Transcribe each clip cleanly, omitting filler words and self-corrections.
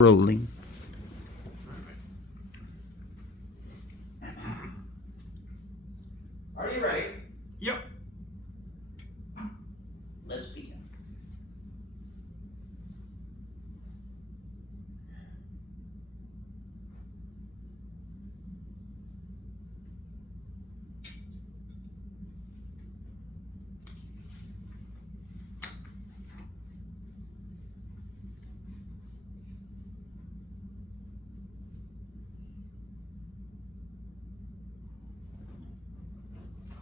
Rolling. Are you ready? Yep. Let's begin.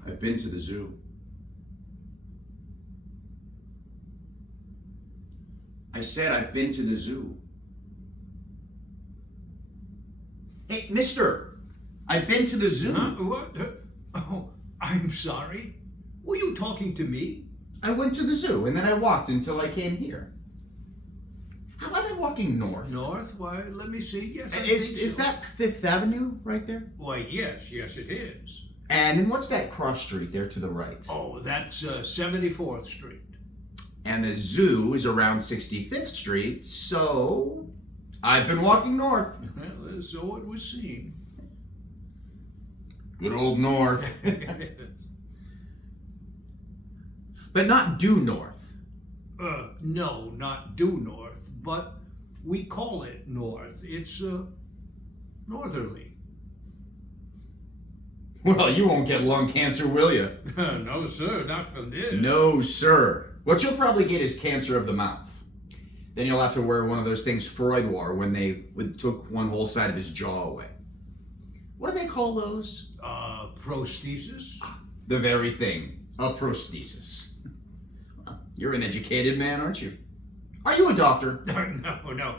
I've been to the zoo. I said I've been to the zoo. Hey, mister! I've been to the zoo. Huh? What? Oh, I'm sorry. Were you talking to me? I went to the zoo and then I walked until I came here. How am I walking north? North? Why, let me see. Yes, I Is think so. that Fifth Avenue right there? Why, yes, it is. And then what's that cross street there to the right? Oh, that's 74th Street. And the zoo is around 65th Street, so I've been walking north. Well, so it would seem. Good old north. But not due north. No, not due north, but we call it north. It's northerly. Well, you won't get lung cancer, will you? No, sir, not from this. No, sir. What you'll probably get is cancer of the mouth. Then you'll have to wear one of those things Freud wore when they took one whole side of his jaw away. What do they call those? Prosthesis? The very thing. A prosthesis. You're an educated man, aren't you? Are you a doctor? No.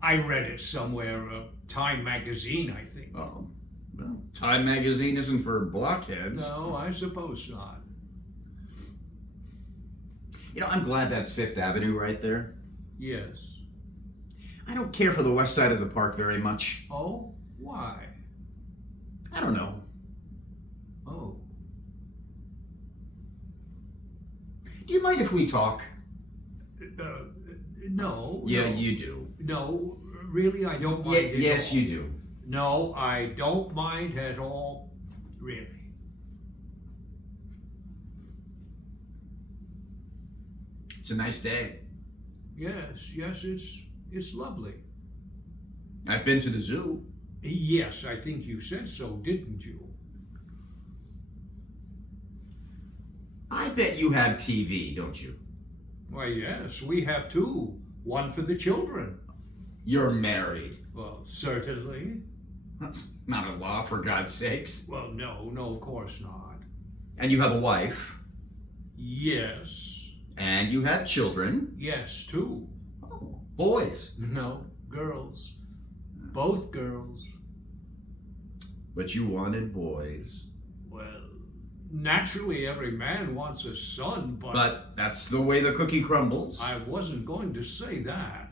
I read it somewhere. Time magazine, I think. Oh, well, Time magazine isn't for blockheads. No, I suppose not. You know, I'm glad that's Fifth Avenue right there. Yes. I don't care for the west side of the park very much. Oh? Why? I don't know. Oh. Do you mind if we talk? No. Yeah, no. you do. No, really, I don't mind at Yes, all. you do. No, I don't mind at all. Really. It's a nice day. Yes, it's lovely. I've been to the zoo. Yes, I think you said so, didn't you? I bet you have TV, don't you? Why, yes, we have two. One for the children. You're married. Well, certainly. That's not a law, for God's sakes. Well, no, of course not. And you have a wife. Yes. And you have children. Yes, two. Oh, boys. No, girls. Both girls. But you wanted boys. Well, naturally every man wants a son, But that's the way the cookie crumbles. I wasn't going to say that.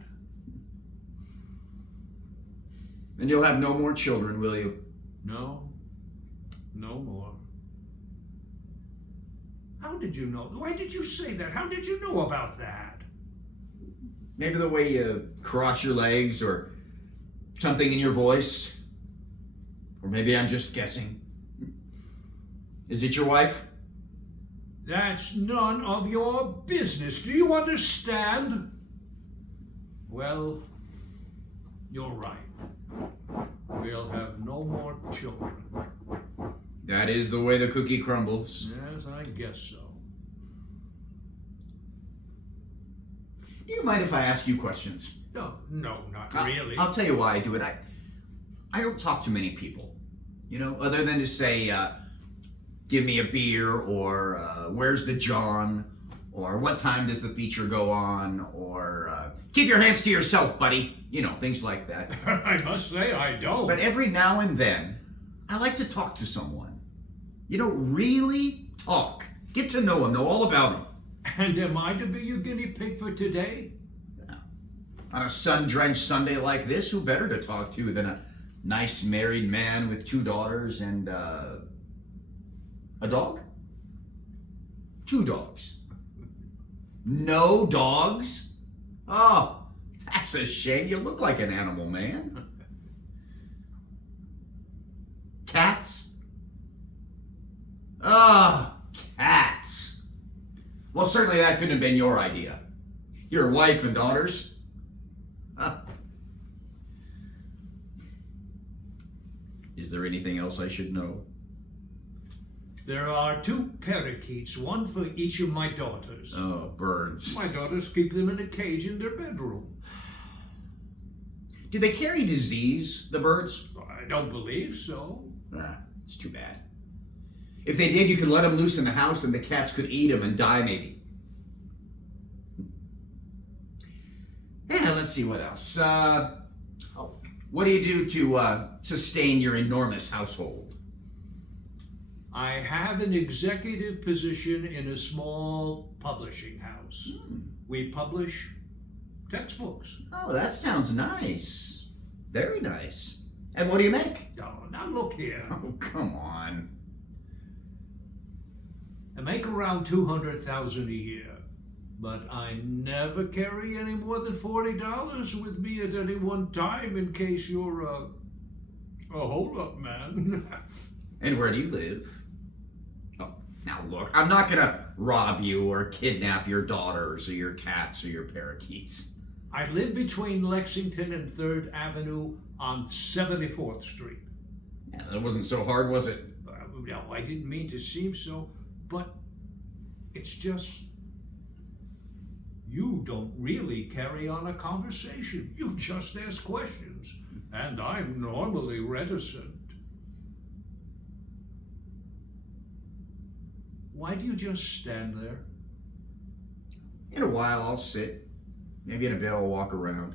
And you'll have no more children, will you? No more. How did you know? Why did you say that? How did you know about that? Maybe the way you cross your legs or something in your voice. Or maybe I'm just guessing. Is it your wife? That's none of your business. Do you understand? Well, you're right. We'll have no more children. That is the way the cookie crumbles. Yes, I guess so. Do you mind if I ask you questions? No, not really. I'll tell you why I do it. I don't talk to many people, you know, other than to say, give me a beer, or where's the John, or what time does the feature go on, or keep your hands to yourself, buddy. You know, things like that. I must say I don't. But every now and then, I like to talk to someone. You know, really talk. Get to know them, know all about them. And am I to be your guinea pig for today? On a sun-drenched Sunday like this, who better to talk to than a nice married man with 2 daughters and a dog? 2 dogs. No dogs? Oh, That's a shame. You look like an animal, man. Cats? Ah, cats. Well, certainly that couldn't have been your idea. Your wife and daughters? Huh. Is there anything else I should know? There are 2 parakeets, one for each of my daughters. Oh, birds. My daughters keep them in a cage in their bedroom. Do they carry disease, the birds? I don't believe so. It's too bad. If they did, you could let them loose in the house and the cats could eat them and die maybe. Yeah, let's see what else. What do you do to sustain your enormous household? I have an executive position in a small publishing house. We publish textbooks. Oh, that sounds nice. Very nice. And what do you make? Oh, now look here. Oh, come on. I make around $200,000 a year, but I never carry any more than $40 with me at any one time in case you're a hold-up man. And where do you live? Oh, now look, I'm not gonna rob you or kidnap your daughters or your cats or your parakeets. I live between Lexington and 3rd Avenue on 74th Street. Yeah, that wasn't so hard, was it? No, I didn't mean to seem so, but it's just you don't really carry on a conversation. You just ask questions, and I'm normally reticent. Why do you just stand there? In a while, I'll sit. Maybe in a bit, I'll walk around.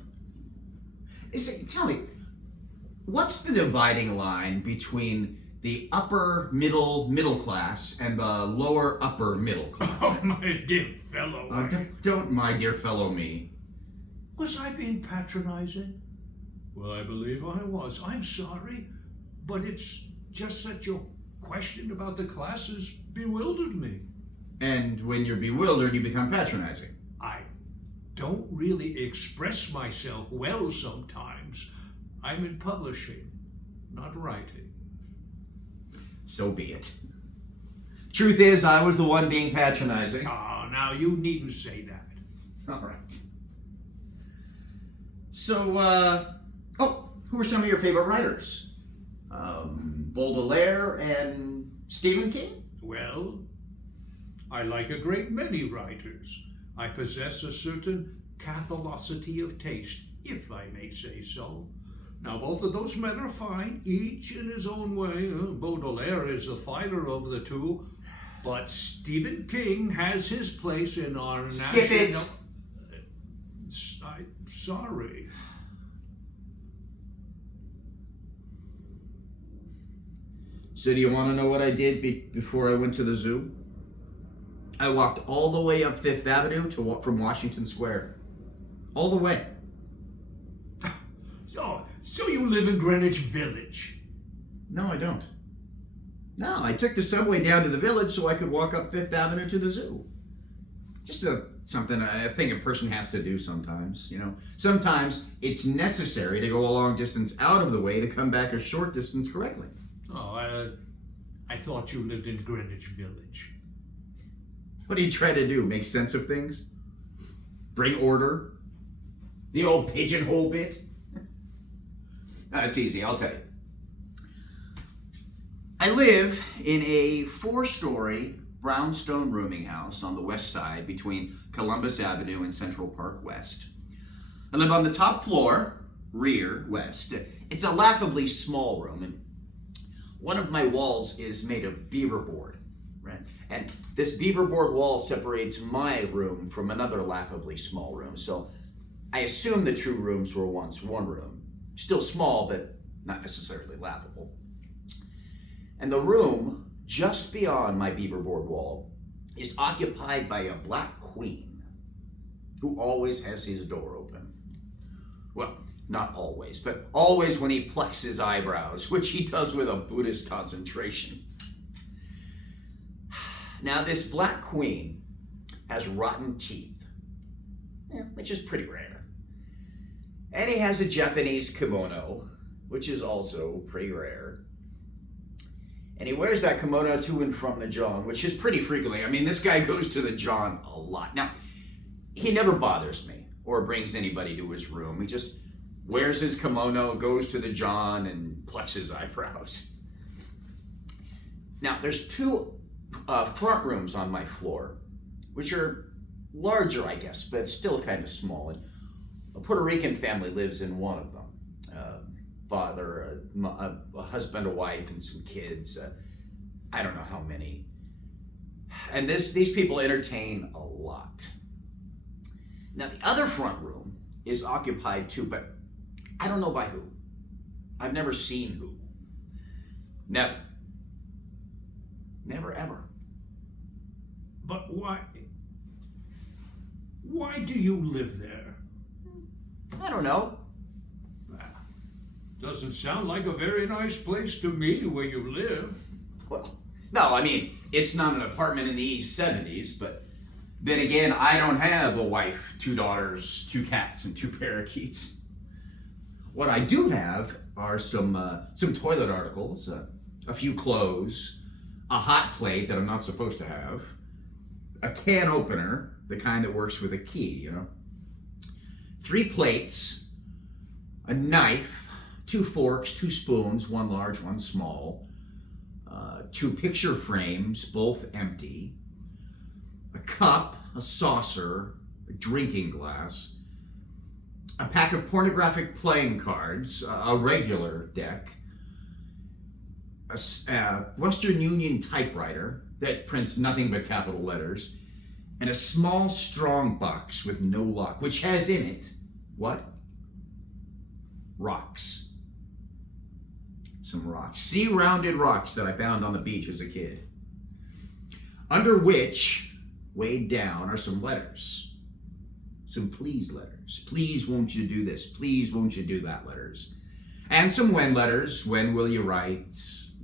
Tell me, what's the dividing line between the upper middle class and the lower upper middle class? Oh, my dear fellow. Don't my dear fellow me. Was I being patronizing? Well, I believe I was. I'm sorry, but it's just that your question about the classes bewildered me. And when you're bewildered, you become patronizing. I don't really express myself well sometimes. I'm in publishing, not writing. So be it. Truth is, I was the one being patronizing. Oh, now you needn't say that. All right. So, who are some of your favorite writers? Baudelaire and Stephen King? Well, I like a great many writers. I possess a certain catholicity of taste, if I may say so. Now, both of those men are fine, each in his own way. Baudelaire is the finer of the two, but Stephen King has his place in our Skip national... it. I'm sorry. So do you want to know what I did before I went to the zoo? I walked all the way up Fifth Avenue from Washington Square. All the way. So you live in Greenwich Village? No, I don't. No, I took the subway down to the village so I could walk up Fifth Avenue to the zoo. Just I think a person has to do sometimes, you know. Sometimes it's necessary to go a long distance out of the way to come back a short distance correctly. Oh, I thought you lived in Greenwich Village. What do you try to do? Make sense of things? Bring order? The old pigeonhole bit? It's easy, I'll tell you. I live in a 4-story brownstone rooming house on the west side between Columbus Avenue and Central Park West. I live on the top floor, rear west. It's a laughably small room, and one of my walls is made of beaver board, right? And this beaver board wall separates my room from another laughably small room. So I assume the two rooms were once one room. Still small, but not necessarily laughable. And the room just beyond my beaver board wall is occupied by a black queen who always has his door open. Well, not always, but always when he plucks his eyebrows, which he does with a Buddhist concentration. Now, this black queen has rotten teeth, which is pretty rare. And he has a Japanese kimono, which is also pretty rare. And he wears that kimono to and from the John, which is pretty frequently. I mean, this guy goes to the John a lot. Now, he never bothers me or brings anybody to his room. He just wears his kimono, goes to the John, and plucks his eyebrows. Now, there's two front rooms on my floor, which are larger, I guess, but still kind of small. And a Puerto Rican family lives in one of them. Father, a husband, a wife, and some kids. I don't know how many. And these people entertain a lot. Now, the other front room is occupied too, but I don't know by who. I've never seen who. Never. Never, ever. But why? Why do you live there? I don't know. Doesn't sound like a very nice place to me where you live. Well, no, I mean, it's not an apartment in the East 70s, but then again, I don't have a wife, 2 daughters, 2 cats, and 2 parakeets. What I do have are some toilet articles, a few clothes, a hot plate that I'm not supposed to have, a can opener, the kind that works with a key, 3 plates, a knife, 2 forks, 2 spoons, 1 large, 1 small, 2 picture frames, both empty, a cup, a saucer, a drinking glass, a pack of pornographic playing cards, a regular deck, a Western Union typewriter that prints nothing but capital letters, and a small strong box with no lock, which has in it, what? Rocks. Some rocks. Sea-rounded rocks that I found on the beach as a kid. Under which, weighed down, are some letters. Some please letters. Please won't you do this? Please won't you do that letters. And some when letters. When will you write?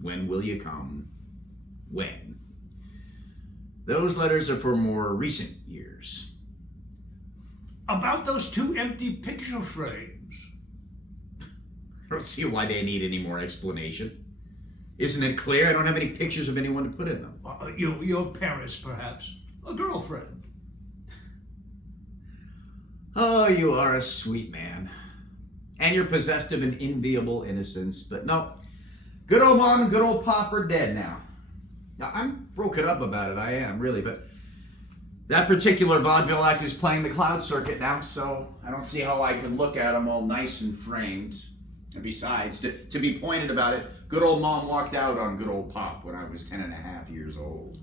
When will you come? When? Those letters are for more recent years. About those 2 empty picture frames. I don't see why they need any more explanation. Isn't it clear? I don't have any pictures of anyone to put in them. Your parents, perhaps. A girlfriend. Oh, you are a sweet man. And you're possessed of an enviable innocence. But no, good old mom and good old pop are dead now. Now, I'm broken up about it, I am, really. But that particular vaudeville act is playing the cloud circuit now, so I don't see how I can look at them all nice and framed. And besides, to be pointed about it, good old mom walked out on good old pop when I was 10 and a half years old.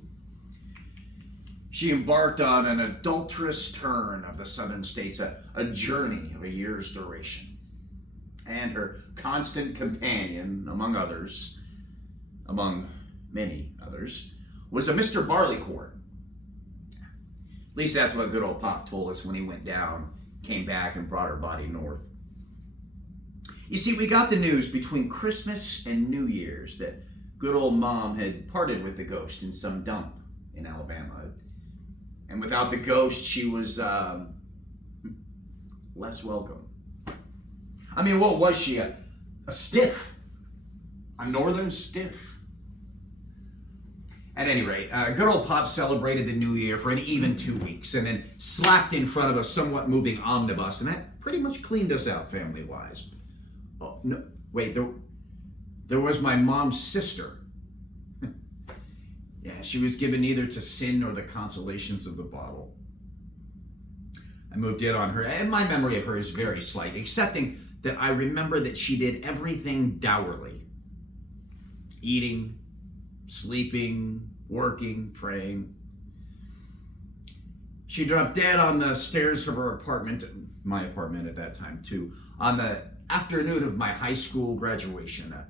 She embarked on an adulterous turn of the southern states, a journey of a year's duration. And her constant companion, among many others, was a Mr. Barleycorn. At least that's what good old pop told us when he went down, came back, and brought her body north. You see, we got the news between Christmas and New Year's that good old mom had parted with the ghost in some dump in Alabama. And without the ghost, she was less welcome. I mean, what was she? A stiff? A northern stiff? At any rate, good old Pop celebrated the New Year for an even 2 weeks and then slapped in front of a somewhat moving omnibus, and that pretty much cleaned us out family-wise. Oh, no, wait, there was my mom's sister. Yeah, she was given neither to sin nor the consolations of the bottle. I moved in on her, and my memory of her is very slight, excepting that I remember that she did everything dourly. Eating, sleeping, working, praying. She dropped dead on the stairs of her apartment, my apartment at that time too, on the afternoon of my high school graduation. A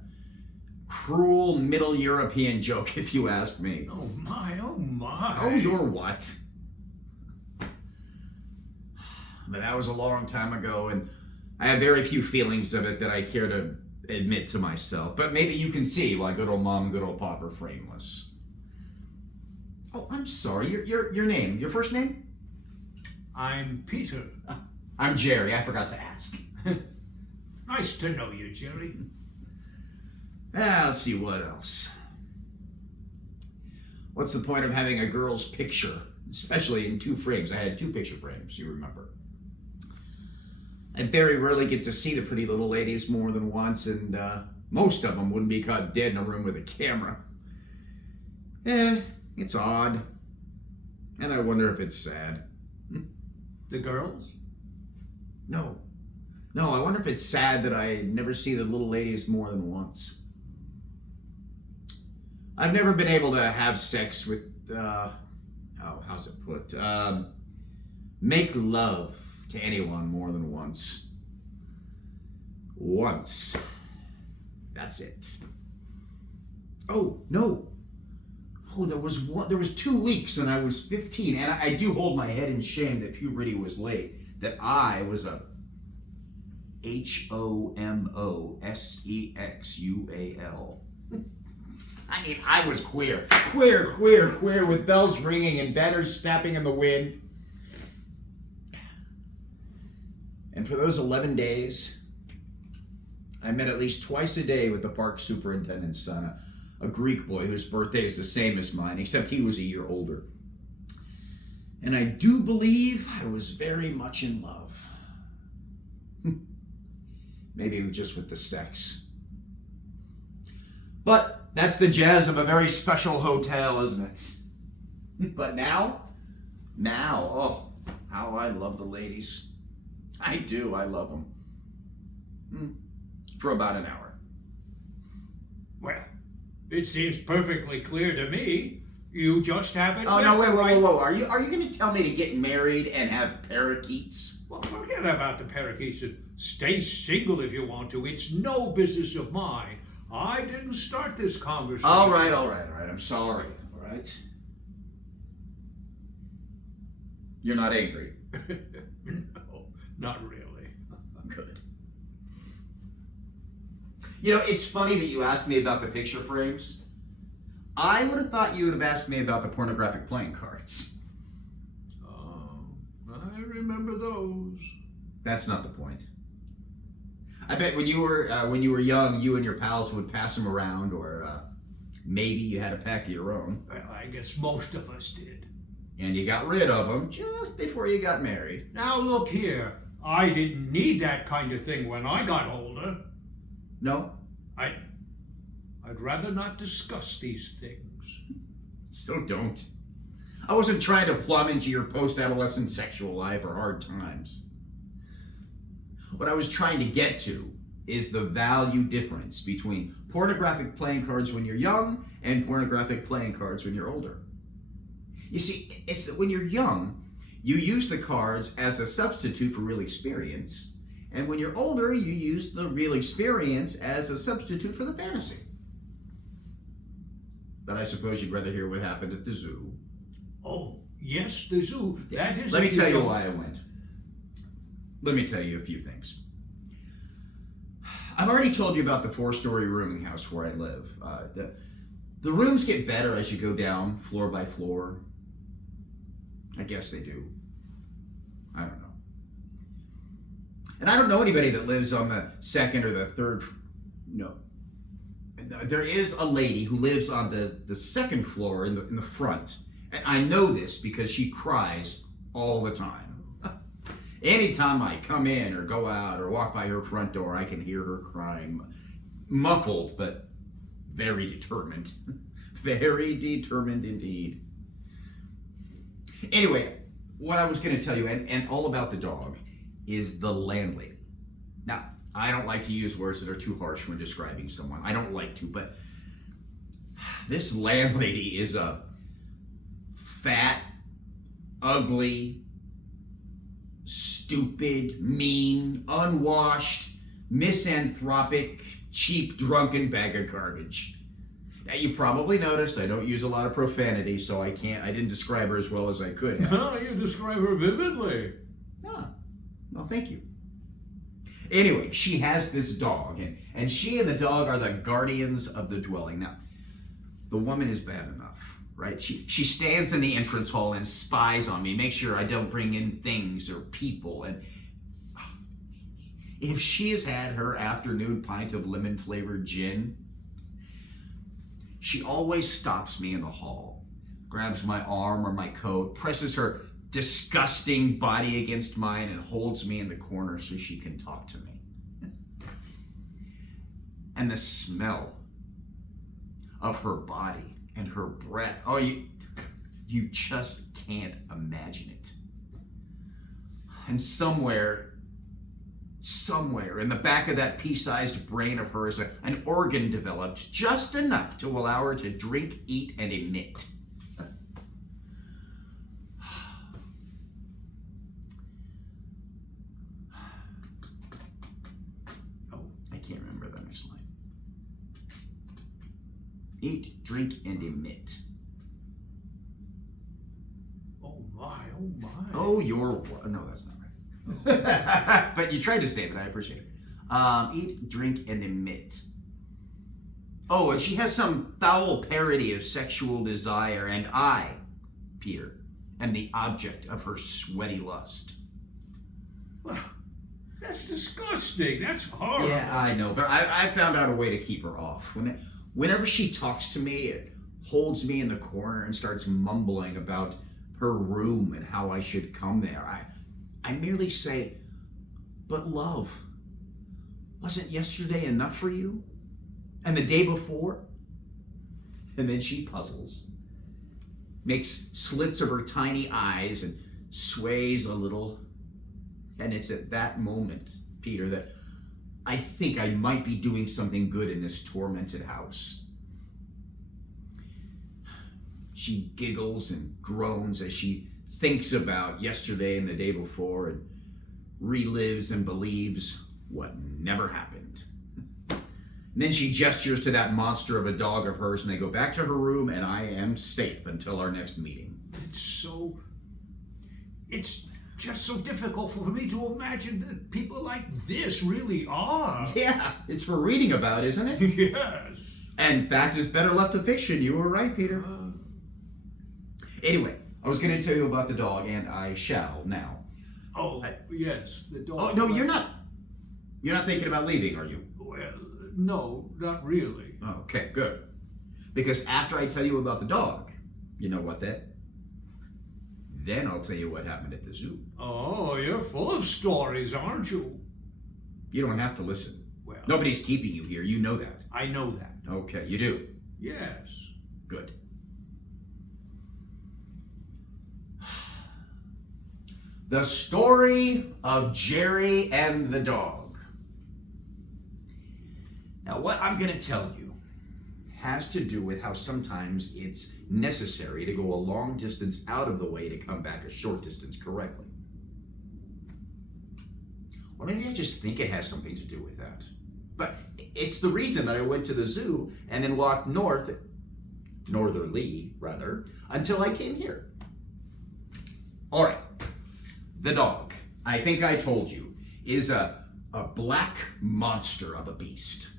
cruel Middle European joke, if you ask me. Oh my, oh my. Oh, you're what? But that was a long time ago, and I have very few feelings of it that I care to admit to myself. But maybe you can see why good old mom and good old pop are frameless. Oh, I'm sorry. Your name. Your first name? I'm Peter. I'm Jerry. I forgot to ask. Nice to know you, Jerry. Let's see what else. What's the point of having a girl's picture, especially in 2 frames? I had 2 picture frames, you remember. I very rarely get to see the pretty little ladies more than once, and most of them wouldn't be caught dead in a room with a camera. It's odd. And I wonder if it's sad. The girls? No, I wonder if it's sad that I never see the little ladies more than once. I've never been able to have sex with, how's it put? Make love to anyone more than once. Once. That's it. Oh, no. Oh, there was 2 weeks when I was 15, and I do hold my head in shame that puberty was late, that I was a homosexual. I mean, I was queer, with bells ringing and banners snapping in the wind. And for those 11 days, I met at least twice a day with the park superintendent's son, a Greek boy whose birthday is the same as mine, except he was a year older. And I do believe I was very much in love. Maybe just with the sex. But that's the jazz of a very special hotel, isn't it? But now, oh, how I love the ladies. I do, I love them. For about an hour. Well, it seems perfectly clear to me. You just haven't. Oh, no, wait. Are you going to tell me to get married and have parakeets? Well, forget about the parakeets and stay single if you want to. It's no business of mine. I didn't start this conversation. All right. I'm sorry, all right? You're not angry? No, not really. Good. You know, it's funny that you asked me about the picture frames. I would have thought you would have asked me about the pornographic playing cards. Oh, I remember those. That's not the point. I bet when you were young, you and your pals would pass them around, or maybe you had a pack of your own. Well, I guess most of us did. And you got rid of them just before you got married. Now look here, I didn't need that kind of thing when I got older. No? I'd rather not discuss these things. So don't. I wasn't trying to plumb into your post-adolescent sexual life or hard times. What I was trying to get to is the value difference between pornographic playing cards when you're young and pornographic playing cards when you're older. You see, it's that when you're young, you use the cards as a substitute for real experience, and when you're older, you use the real experience as a substitute for the fantasy. But I suppose you'd rather hear what happened at the zoo. Oh, yes, the zoo. Yeah. That is. Let me tell you why I went. Let me tell you a few things. I've already told you about the 4-story rooming house where I live. The rooms get better as you go down floor by floor. I guess they do. I don't know. And I don't know anybody that lives on the 2nd or the 3rd. No. There is a lady who lives on the 2nd floor in the front. And I know this because she cries all the time. Anytime I come in or go out or walk by her front door, I can hear her crying. Muffled, but very determined. Very determined indeed. Anyway, what I was going to tell you, and all about the dog, is the landlady. Now, I don't like to use words that are too harsh when describing someone. I don't like to, but this landlady is a fat, ugly, stupid, mean, unwashed, misanthropic, cheap, drunken bag of garbage. Now, you probably noticed I don't use a lot of profanity, so I didn't describe her as well as I could have. No, you describe her vividly. Ah, well, thank you. Anyway, she has this dog, and she and the dog are the guardians of the dwelling. Now, the woman is bad enough, right? She stands in the entrance hall and spies on me, makes sure I don't bring in things or people, and if she has had her afternoon pint of lemon-flavored gin, she always stops me in the hall, grabs my arm or my coat, presses her disgusting body against mine, and holds me in the corner so she can talk to me. And the smell of her body and her breath, oh, you just can't imagine it. And somewhere in the back of that pea-sized brain of hers, an organ developed just enough to allow her to drink, eat, and emit. Oh, I can't remember the next line. Eat, drink, and emit. Oh my, oh my. Oh, no, that's not right. But you tried to say it, I appreciate it. Eat, drink, and emit. Oh, and she has some foul parody of sexual desire, and I, Peter, am the object of her sweaty lust. Well, that's disgusting. That's horrible. Yeah, I know, but I found out a way to keep her off. Whenever she talks to me, it holds me in the corner and starts mumbling about her room and how I should come there. I merely say, but love, wasn't yesterday enough for you? And the day before? And then she puzzles, makes slits of her tiny eyes, and sways a little. And it's at that moment, Peter, that I think I might be doing something good in this tormented house. She giggles and groans as she thinks about yesterday and the day before and relives and believes what never happened. And then she gestures to that monster of a dog of hers, and they go back to her room, and I am safe until our next meeting. It's just so difficult for me to imagine that people like this really are. Yeah, it's for reading about, isn't it? Yes. And fact is better left to fiction. You were right, Peter. Anyway, I was going to tell you about the dog, and I shall now. Oh, yes, the dog. Oh, no, you're not. You're not thinking about leaving, are you? Well, no, not really. Okay, good. Because after I tell you about the dog, you know what then? Then I'll tell you what happened at the zoo. Oh, you're full of stories, aren't you? You don't have to listen. Well, Nobody's keeping you here. You know that. I know that. Okay, you do. Yes. Good. The story of Jerry and the dog. Now, what I'm going to tell you has to do with how sometimes it's necessary to go a long distance out of the way to come back a short distance correctly. Or maybe I just think it has something to do with that. But it's the reason that I went to the zoo and then walked northerly, until I came here. All right. The dog, I think I told you, is a black monster of a beast.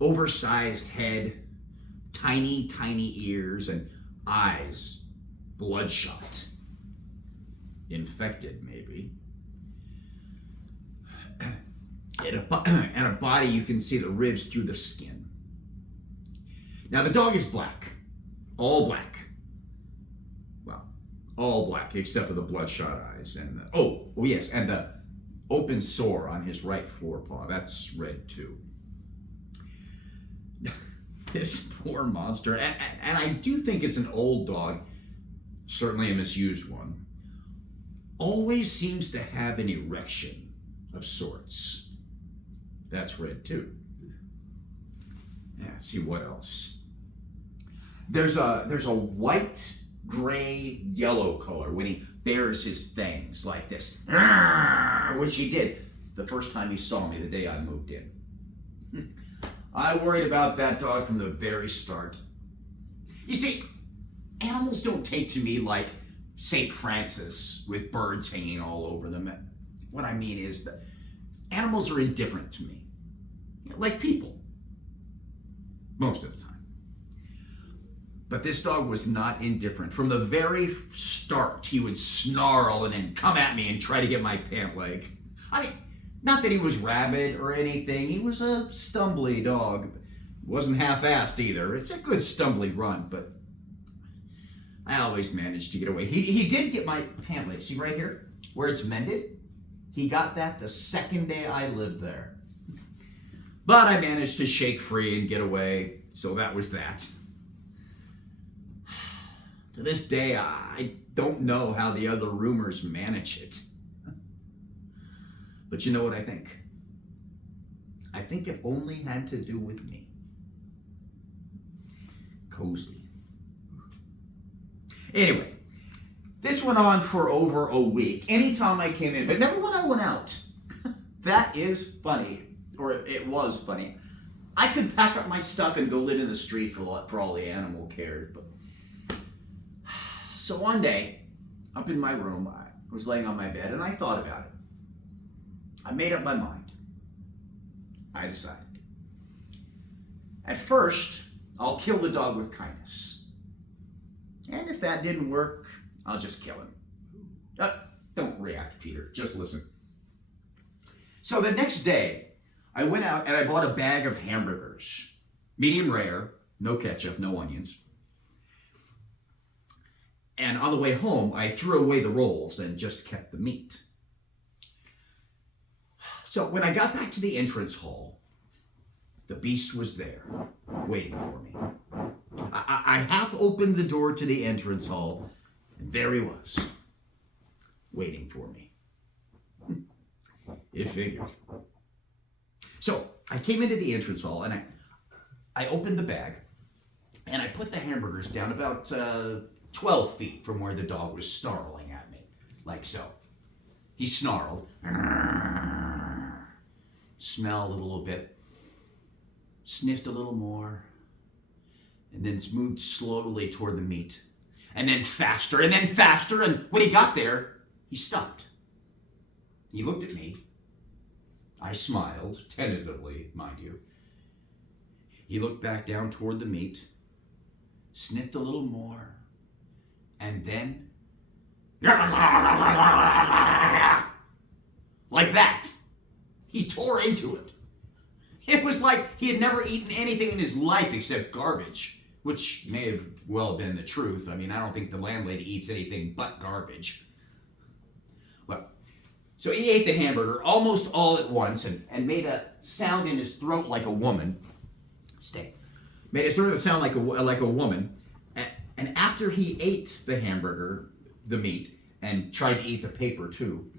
Oversized head, tiny, tiny ears, and eyes bloodshot. Infected, maybe. And a body you can see the ribs through the skin. Now the dog is black. All black. All black except for the bloodshot eyes and and the open sore on his right forepaw. That's red too. This poor monster, and I do think it's an old dog, certainly a misused one, always seems to have an erection of sorts. That's red too. Yeah, let's see what else. There's a white, gray, yellow color when he bares his fangs like this, which he did the first time he saw me the day I moved in. I worried about that dog from the very start. You see, animals don't take to me like St. Francis with birds hanging all over them. What I mean is that animals are indifferent to me, like people, most of the time. But this dog was not indifferent. From the very start, he would snarl and then come at me and try to get my pant leg. I mean, Not that he was rabid or anything. He was a stumbly dog. Wasn't half-assed either. It's a good stumbly run, but I always managed to get away. He did get my pant leg. See right here? Where it's mended? He got that the second day I lived there. But I managed to shake free and get away, so that was that. To this day, I don't know how the other roomers manage it. But you know what I think? I think it only had to do with me. Cozy. Anyway, this went on for over a week. Anytime I came in, but never when I went out. That is funny, or it was funny. I could pack up my stuff and go live in the street for all the animal cared. But so one day, up in my room, I was laying on my bed and I thought about it. I made up my mind. I decided. At first, I'll kill the dog with kindness. And if that didn't work, I'll just kill him. Don't react, Peter. Just listen. So the next day, I went out and I bought a bag of hamburgers. Medium rare, no ketchup, no onions. And on the way home, I threw away the rolls and just kept the meat. So when I got back to the entrance hall, the beast was there, waiting for me. I half opened the door to the entrance hall, and there he was, waiting for me. It figured. So I came into the entrance hall, and I opened the bag, and I put the hamburgers down about 12 feet from where the dog was snarling at me, like so. He snarled, smelled a little bit, sniffed a little more, and then moved slowly toward the meat, and then faster, and when he got there, he stopped. He looked at me. I smiled, tentatively, mind you. He looked back down toward the meat, sniffed a little more, and then, like that, he tore into it. It was like he had never eaten anything in his life except garbage, which may have well been the truth. I mean, I don't think the landlady eats anything but garbage. Well, so he ate the hamburger almost all at once and made a sound in his throat like a woman. Made his throat sound like a woman. And after he ate the hamburger, the meat, and tried to eat the paper too,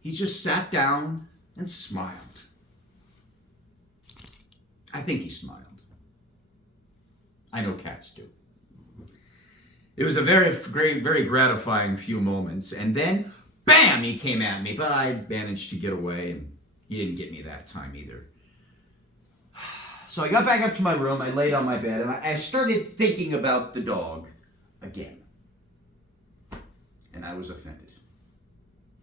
he just sat down and smiled. I think he smiled. I know cats do. It was a very gratifying few moments. And then, bam, he came at me. But I managed to get away, and he didn't get me that time either. So I got back up to my room, I laid on my bed, and I started thinking about the dog again. And I was offended.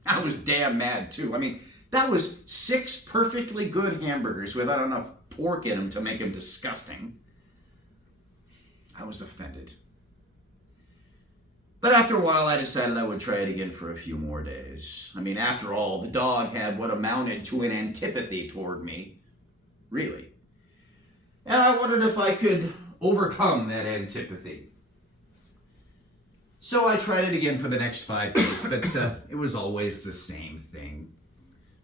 I was damn mad, too. I mean, that was 6 perfectly good hamburgers without enough pork in them to make them disgusting. I was offended. But after a while, I decided I would try it again for a few more days. I mean, after all, the dog had what amounted to an antipathy toward me. Really. And I wondered if I could overcome that antipathy. So I tried it again for the next 5 days, but it was always the same thing.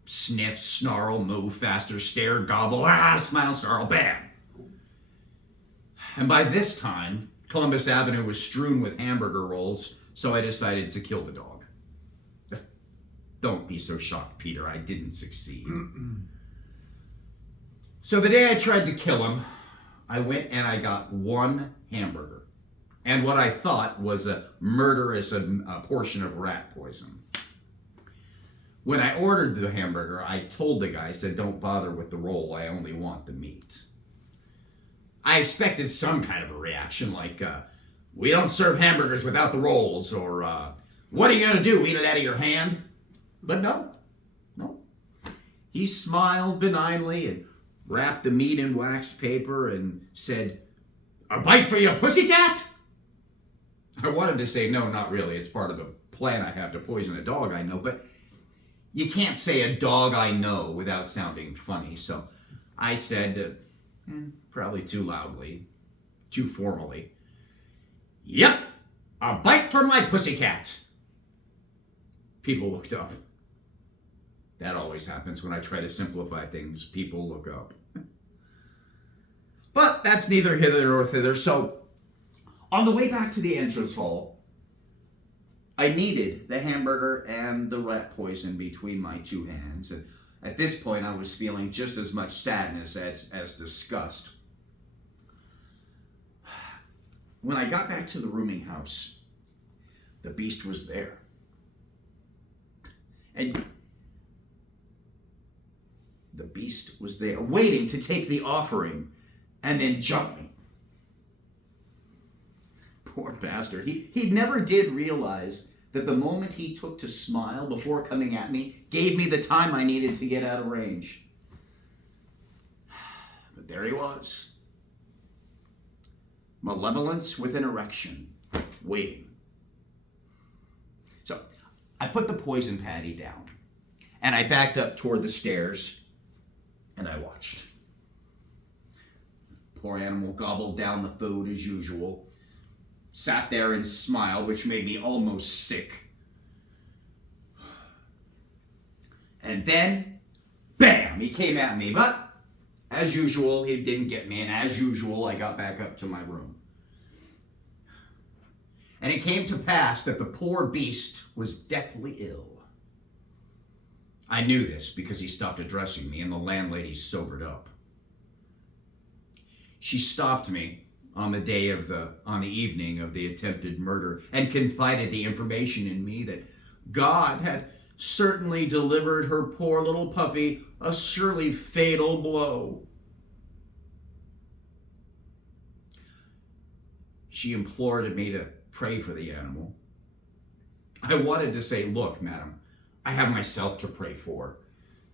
Sniff, snarl, move faster, stare, gobble, smile, snarl, bam. And by this time, Columbus Avenue was strewn with hamburger rolls, so I decided to kill the dog. Don't be so shocked, Peter. I didn't succeed. So the day I tried to kill him, I went and I got 1 hamburger and what I thought was a murderous portion of rat poison. When I ordered the hamburger, I told the guy, I said, don't bother with the roll, I only want the meat. I expected some kind of a reaction like, we don't serve hamburgers without the rolls, or what are you going to do, eat it out of your hand? But no. He smiled benignly and wrapped the meat in waxed paper and said, a bite for you, pussycat? I wanted to say, no, not really. It's part of the plan I have to poison a dog, I know. But You can't say a dog I know without sounding funny, so I said, probably too loudly, too formally, "Yep, a bite from my pussycat." People looked up. That always happens when I try to simplify things. People look up. But that's neither hither nor thither. So, on the way back to the entrance hall, I needed the hamburger and the rat poison between my two hands. And at this point, I was feeling just as much sadness as disgust. When I got back to the rooming house, the beast was there. And the beast was there, waiting to take the offering and then jump me. Poor bastard. He never did realize that the moment he took to smile before coming at me gave me the time I needed to get out of range. But there he was. Malevolence with an erection, waiting. So I put the poison patty down, and I backed up toward the stairs, and I watched. Poor animal gobbled down the food as usual, sat there and smiled, which made me almost sick. And then, bam, he came at me. But, as usual, he didn't get me. And as usual, I got back up to my room. And it came to pass that the poor beast was deathly ill. I knew this because he stopped addressing me and the landlady sobered up. She stopped me on the evening of the attempted murder and confided the information in me that God had certainly delivered her poor little puppy a surely fatal blow. She implored me to pray for the animal. I wanted to say, "Look, madam, I have myself to pray for,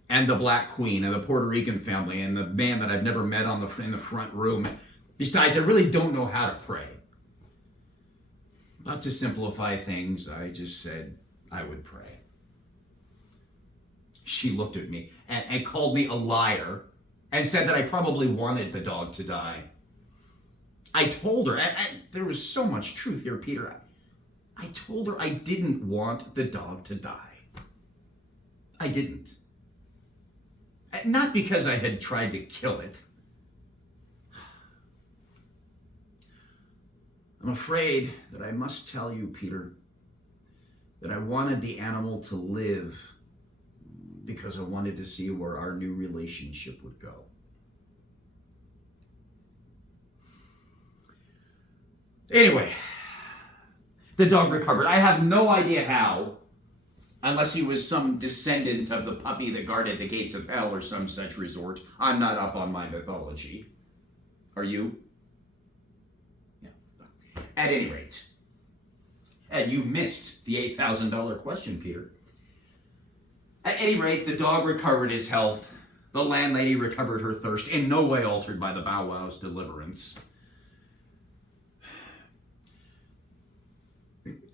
and the Black Queen, and the Puerto Rican family, and the man that I've never met in the front room. Besides, I really don't know how to pray." But to simplify things, I just said I would pray. She looked at me and called me a liar and said that I probably wanted the dog to die. I told her, there was so much truth here, Peter. I told her I didn't want the dog to die. I didn't. Not because I had tried to kill it. I'm afraid that I must tell you, Peter, that I wanted the animal to live because I wanted to see where our new relationship would go. Anyway, the dog recovered. I have no idea how, unless he was some descendant of the puppy that guarded the gates of hell or some such resort. I'm not up on my mythology. Are you? Yeah. At any rate, and you missed the $8,000 question, Peter. At any rate, the dog recovered his health. The landlady recovered her thirst, in no way altered by the Bow Wow's deliverance.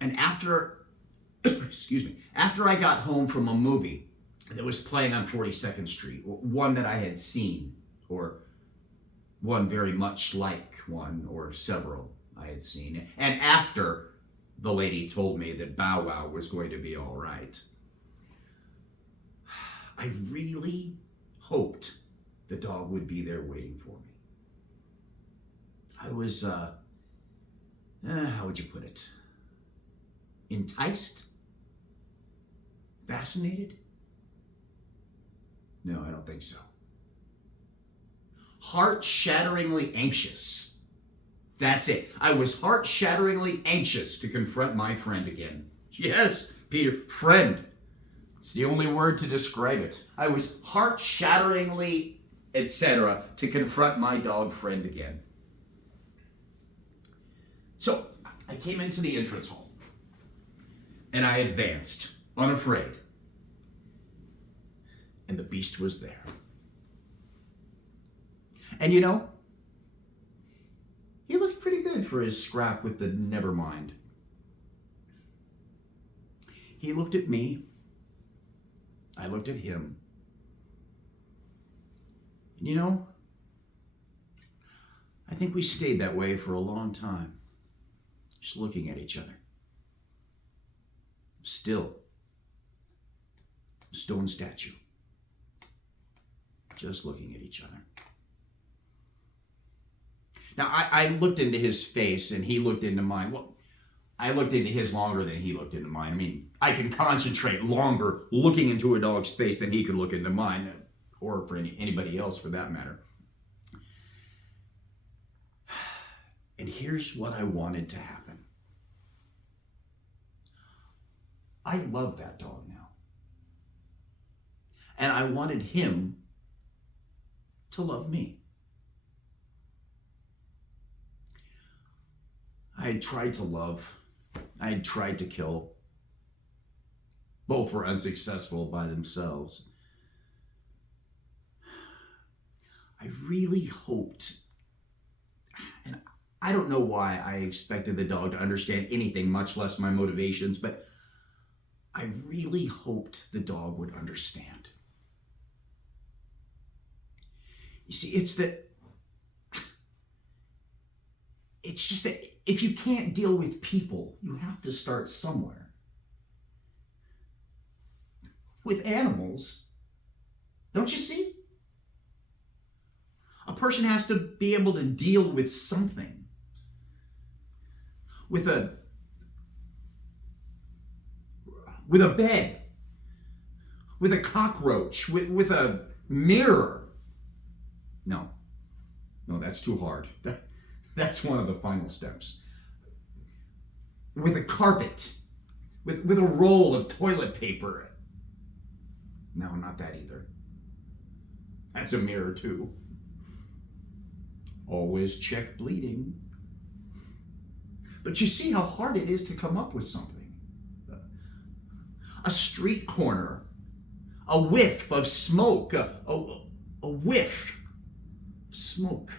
And after I got home from a movie that was playing on 42nd Street, one that I had seen, or one very much like one, or several I had seen, and after the lady told me that Bow Wow was going to be all right, I really hoped the dog would be there waiting for me. I was, how would you put it? Enticed? Fascinated? No, I don't think so. Heart-shatteringly anxious. That's it. I was heart-shatteringly anxious to confront my friend again. Yes, Peter, friend. It's the only word to describe it. I was heart-shatteringly, etc., to confront my dog friend again. So, I came into the entrance hall, and I advanced, unafraid. And the beast was there. And you know, he looked pretty good for his scrap with the Nevermind. He looked at me. I looked at him. And you know, I think we stayed that way for a long time, just looking at each other. Still, stone statue, just looking at each other. Now, I looked into his face and he looked into mine. Well, I looked into his longer than he looked into mine. I mean, I can concentrate longer looking into a dog's face than he could look into mine, or for anybody else for that matter. And here's what I wanted to happen. I love that dog now. And I wanted him to love me. I had tried to love. I had tried to kill. Both were unsuccessful by themselves. I really hoped, and I don't know why I expected the dog to understand anything, much less my motivations, but I really hoped the dog would understand. You see, it's just that if you can't deal with people, you have to start somewhere. With animals, don't you see? A person has to be able to deal with something. With a bed, with a cockroach, with a mirror. No, that's too hard. That's one of the final steps. With a carpet, with a roll of toilet paper. No, not that either. That's a mirror too. Always check bleeding. But you see how hard it is to come up with something. A street corner, a whiff of smoke, a whiff of smoke.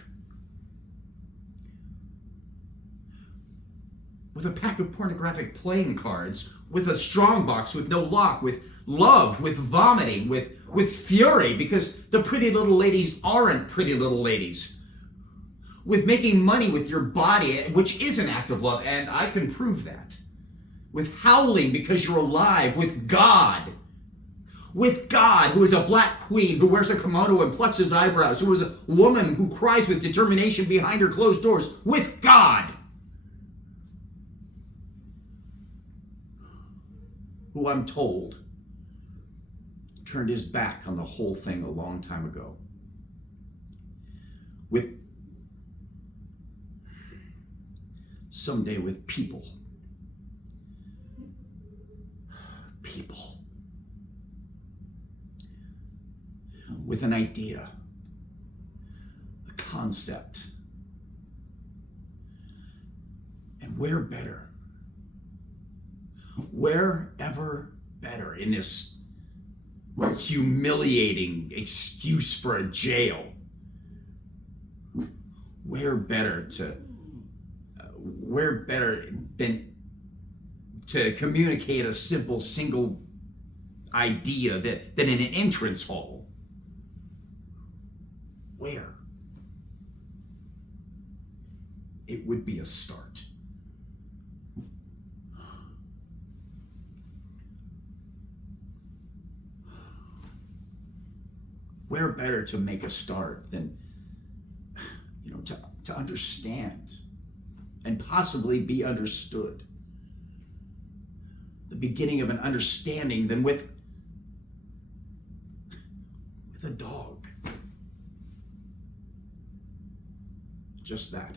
With a pack of pornographic playing cards, with a strongbox with no lock, with love, with vomiting, with fury, because the pretty little ladies aren't pretty little ladies. With making money with your body, which is an act of love, and I can prove that. With howling because you're alive, with God, who is a black queen, who wears a kimono and plucks his eyebrows, who is a woman who cries with determination behind her closed doors, with God, who I'm told turned his back on the whole thing a long time ago. Someday with people. With an idea, a concept. And wherever better in this humiliating excuse for a jail. Where better than to communicate a simple single idea than in an entrance hall? Where? It would be a start. Where better to make a start than, to understand and possibly be understood? The beginning of an understanding than with a dog. Just that.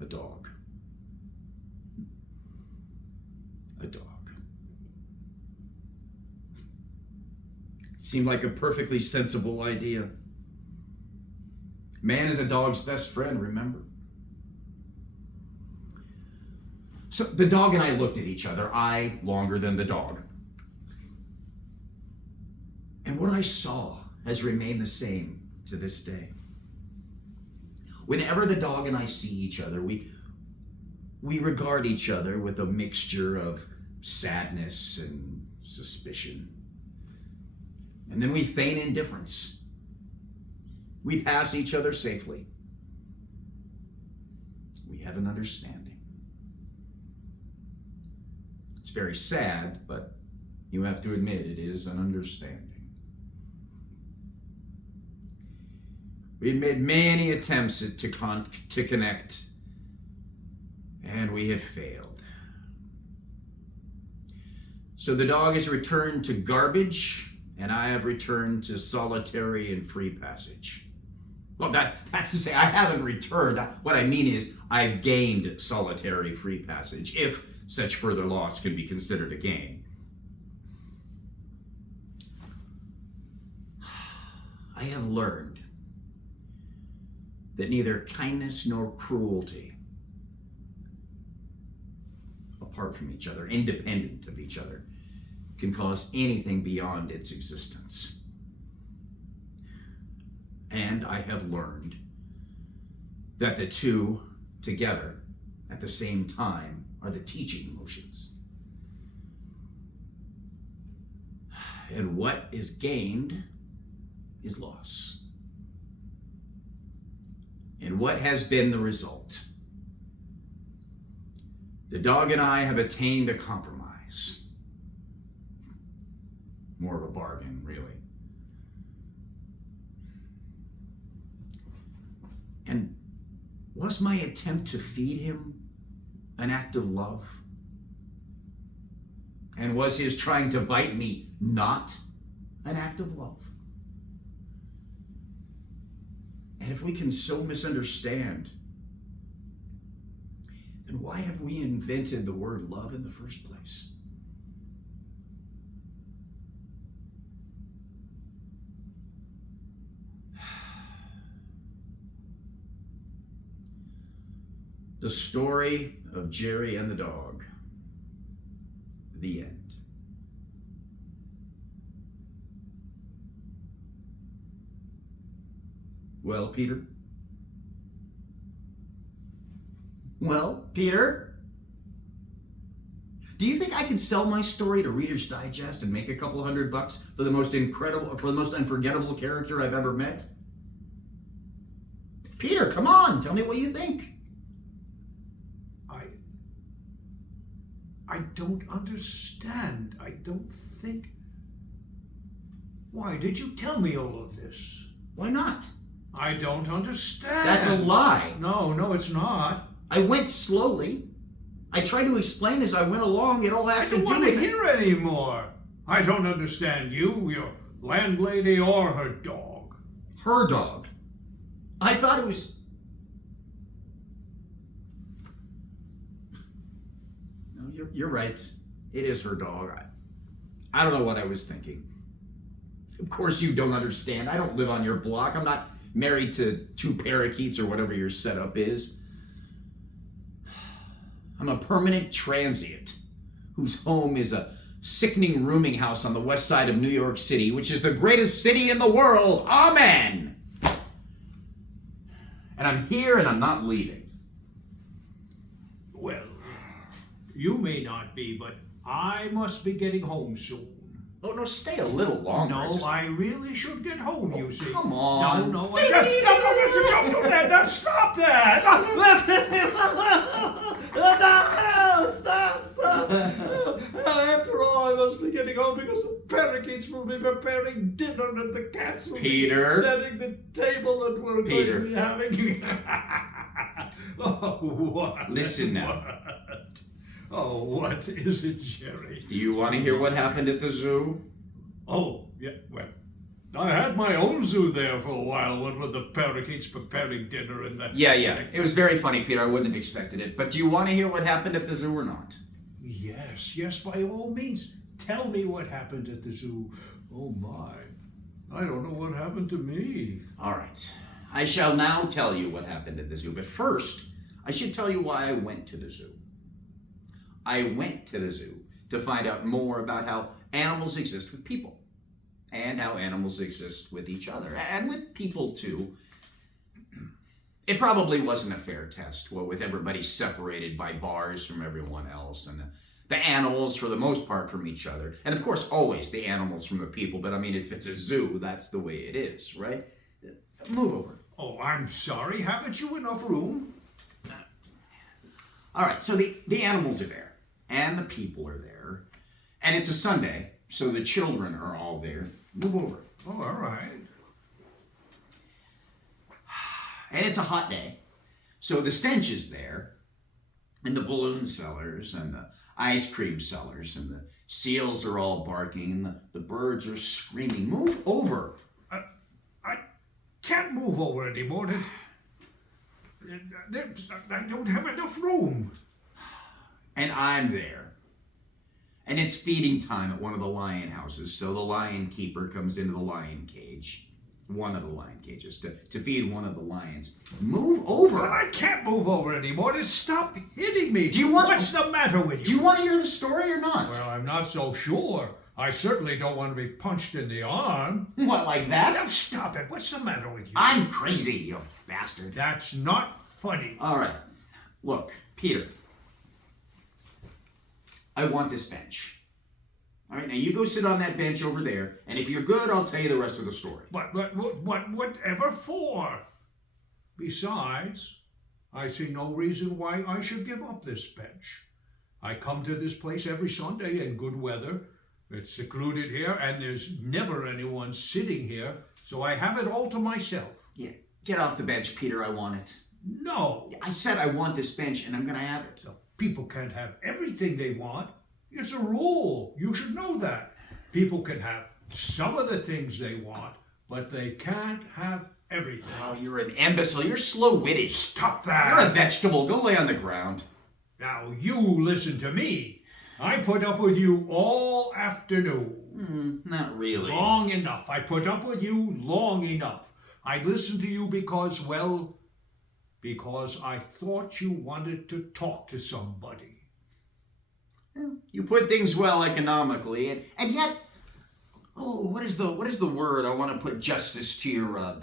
A dog. A dog. Seemed like a perfectly sensible idea. Man is a dog's best friend, remember? So the dog and I looked at each other, I longer than the dog. And what I saw has remained the same to this day. Whenever the dog and I see each other, we regard each other with a mixture of sadness and suspicion. And then we feign indifference. We pass each other safely. We have an understanding. It's very sad, but you have to admit it is an understanding. We've made many attempts to connect, and we have failed. So the dog has returned to garbage, and I have returned to solitary and free passage. Well, that's to say, I haven't returned. What I mean is, I've gained solitary free passage, if such further loss can be considered a gain. I have learned that neither kindness nor cruelty, apart from each other, independent of each other, can cause anything beyond its existence. And I have learned that the two together at the same time are the teaching emotions. And what is gained is loss. And what has been the result? The dog and I have attained a compromise. More of a bargain, really. And was my attempt to feed him an act of love? And was his trying to bite me not an act of love? And if we can so misunderstand, then why have we invented the word love in the first place? The story of Jerry and the dog. The end. Well, Peter? Well, Peter? Do you think I can sell my story to Reader's Digest and make a couple $100 for the most unforgettable character I've ever met? Peter, come on, tell me what you think. I don't understand. I don't think... Why did you tell me all of this? Why not? I don't understand. That's a lie. No, it's not. I went slowly. I tried to explain as I went along. It all has to do with... I don't want to hear anymore. I don't understand you, your landlady, or her dog. Her dog? I thought it was... No, you're right. It is her dog. I don't know what I was thinking. Of course you don't understand. I don't live on your block. I'm not married to two parakeets or whatever your setup is. I'm a permanent transient whose home is a sickening rooming house on the west side of New York City, which is the greatest city in the world. Amen! And I'm here and I'm not leaving. Well, you may not be, but I must be getting home soon. Oh, no, stay a little longer. No, I really should get home, you see. Come on. No, don't do that. Now, stop that. No, stop. After all, I must be getting home because the parakeets will be preparing dinner and the cats will be setting the table and we're going to be having... Oh, what? Listen now. What? Oh, what is it, Jerry? Do you want to hear what happened at the zoo? Oh, yeah, well, I had my own zoo there for a while, when with the parakeets preparing dinner and that. Yeah. It was very funny, Peter. I wouldn't have expected it. But do you want to hear what happened at the zoo or not? Yes, by all means. Tell me what happened at the zoo. Oh, my. I don't know what happened to me. All right. I shall now tell you what happened at the zoo. But first, I should tell you why I went to the zoo. I went to the zoo to find out more about how animals exist with people and how animals exist with each other and with people too. It probably wasn't a fair test, with everybody separated by bars from everyone else and The animals, for the most part, from each other. And of course, always the animals from the people. But I mean, if it's a zoo, that's the way it is, right? Move over. Oh, I'm sorry. Haven't you enough room? All right, so the animals are there, and the people are there, and it's a Sunday, so the children are all there. Move over. Oh, all right. And it's a hot day, so the stench is there, and the balloon sellers, and the ice cream sellers, and the seals are all barking, and the birds are screaming. Move over. I can't move over anymore. I don't have enough room. And I'm there. And it's feeding time at one of the lion houses, so the lion keeper comes into the lion cage. One of the lion cages, to feed one of the lions. Move over! But I can't move over anymore. Just stop hitting me. Do you want... What's the matter with you? Do you want to hear the story or not? Well, I'm not so sure. I certainly don't want to be punched in the arm. What, like that? Now stop it. What's the matter with you? I'm crazy, you bastard. That's not funny. All right. Look, Peter. I want this bench. All right, now you go sit on that bench over there, and if you're good, I'll tell you the rest of the story. Whatever for? Besides, I see no reason why I should give up this bench. I come to this place every Sunday in good weather. It's secluded here, and there's never anyone sitting here, so I have it all to myself. Yeah, get off the bench, Peter. I want it. No. I said I want this bench, and I'm going to have it. So people can't have everything they want. It's a rule. You should know that. People can have some of the things they want, but they can't have everything. Oh, you're an imbecile. You're slow-witted. Stop that. You're a vegetable. Go lay on the ground. Now, you listen to me. I put up with you all afternoon. Not really. Long enough. I put up with you long enough. I listened to you because I thought you wanted to talk to somebody. You put things well economically, and yet, what is the word? I want to put justice to your,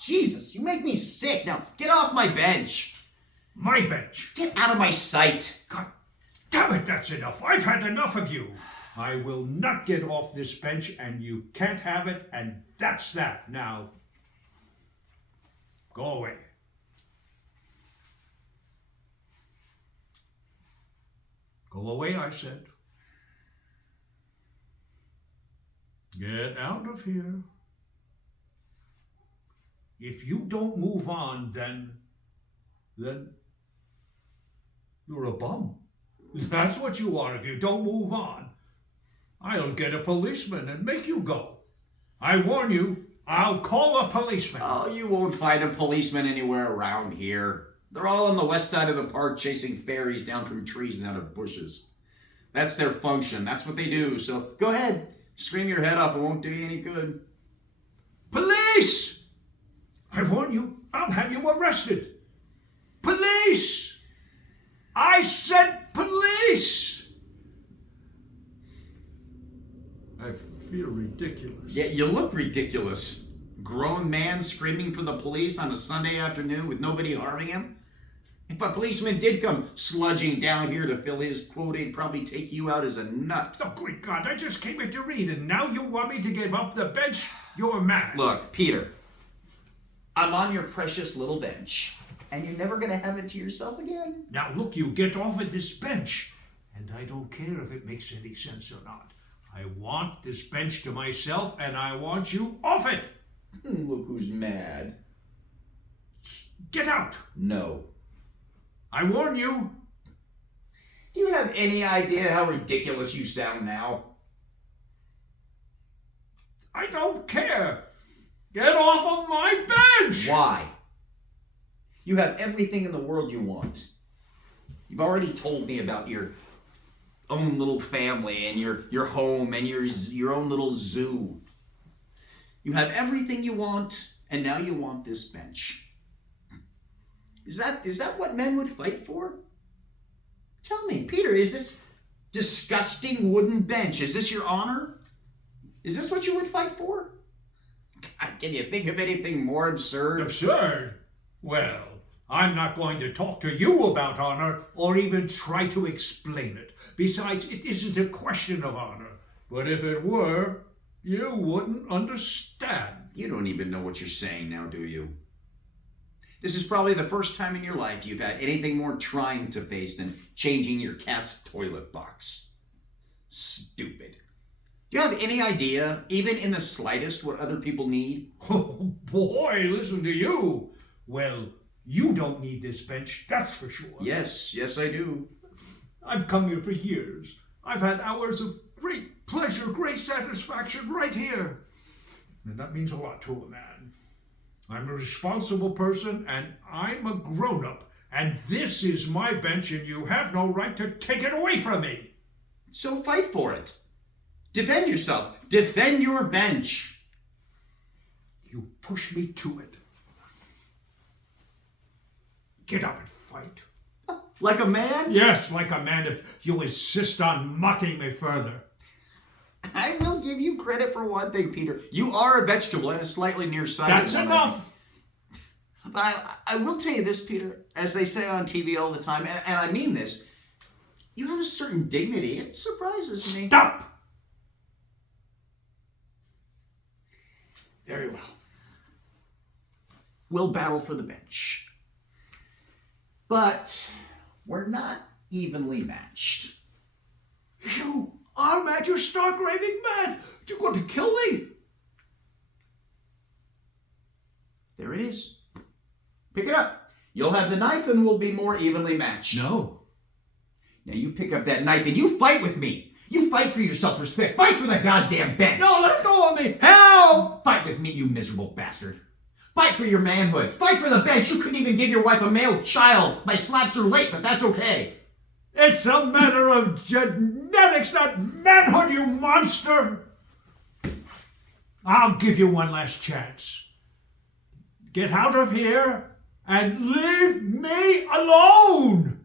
Jesus, you make me sick. Now, get off my bench. My bench? Get out of my sight. God damn it, that's enough. I've had enough of you. I will not get off this bench, and you can't have it, and that's that. Now, go away. Go away, I said. Get out of here. If you don't move on, then you're a bum. That's what you are if you don't move on. I'll get a policeman and make you go. I warn you, I'll call a policeman. Oh, you won't find a policeman anywhere around here. They're all on the west side of the park chasing fairies down from trees and out of bushes. That's their function. That's what they do. So go ahead. Scream your head off. It won't do you any good. Police! I warn you, I'll have you arrested. Police! I said police! I feel ridiculous. Yeah, you look ridiculous. Grown man screaming for the police on a Sunday afternoon with nobody harming him? If a policeman did come sludging down here to fill his quota, he'd probably take you out as a nut. Oh, great God, I just came in to read, and now you want me to give up the bench? You're mad. Look, Peter, I'm on your precious little bench, and you're never going to have it to yourself again. Now, look, you get off of this bench, and I don't care if it makes any sense or not. I want this bench to myself, and I want you off it. Look who's mad. Get out. No. I warn you. Do you have any idea how ridiculous you sound now? I don't care. Get off of my bench. Why? You have everything in the world you want. You've already told me about your own little family and your home and your own little zoo. You have everything you want, and now you want this bench. Is that what men would fight for? Tell me, Peter, is this disgusting wooden bench, is this your honor? Is this what you would fight for? God, can you think of anything more absurd? Absurd? Well, I'm not going to talk to you about honor or even try to explain it. Besides, it isn't a question of honor. But if it were, you wouldn't understand. You don't even know what you're saying now, do you? This is probably the first time in your life you've had anything more trying to face than changing your cat's toilet box. Stupid. Do you have any idea, even in the slightest, what other people need? Oh boy, listen to you. Well, you don't need this bench, that's for sure. Yes, I do. I've come here for years. I've had hours of great pleasure, great satisfaction right here. And that means a lot to a man. I'm a responsible person, and I'm a grown-up. And this is my bench, and you have no right to take it away from me. So fight for it. Defend yourself. Defend your bench. You push me to it. Get up and fight. Like a man? Yes, like a man, if you insist on mocking me further. I will give you credit for one thing, Peter. You are a vegetable and a slightly nearsighted That's one. enough. But I will tell you this, Peter, as they say on TV all the time, and I mean this, you have a certain dignity. It surprises me. Stop! Very well. We'll battle for the bench. But we're not evenly matched. You are mad. You're stark raving mad. You're going to kill me. There it is. Pick it up. You'll have the knife and we'll be more evenly matched. No. Now you pick up that knife and you fight with me. You fight for your self-respect. Fight for the goddamn bench. No, let go of me. Help! Fight with me, you miserable bastard. Fight for your manhood. Fight for the bench. You couldn't even give your wife a male child. My slaps are late, but that's okay. It's a matter of genetics, not manhood, you monster. I'll give you one last chance. Get out of here and leave me alone.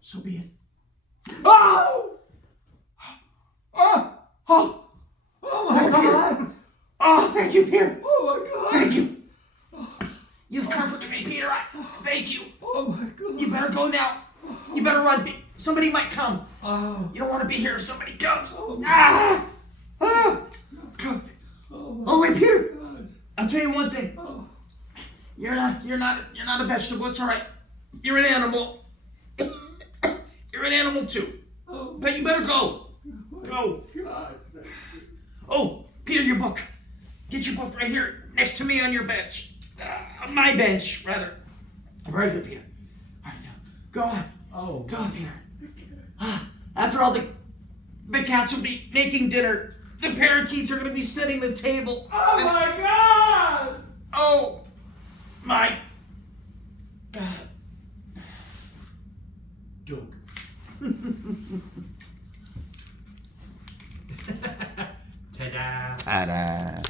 So be it. Oh! Oh! Oh! Oh my God! Oh, thank you, Peter. Oh my God! Thank you. You've comforted me, Peter. Thank you. Oh my God! You better go now. You better run. Somebody might come. Oh! You don't want to be here if somebody comes. Oh. Ah! Ah! Come. Oh, wait, Peter. God. I'll tell you one thing. Oh. You're not a vegetable. It's all right. You're an animal. You're an animal too. Oh. But you better go. Go. God. Oh, Peter, your book. Get your book right here next to me on your bench. My bench, rather. Very good, Peter. All right, now, go on. Oh. Go on, Peter. After all, the cats will be making dinner. The parakeets are going to be setting the table. Oh my God! Oh, my God. Doug. Ta-da! Ta-da.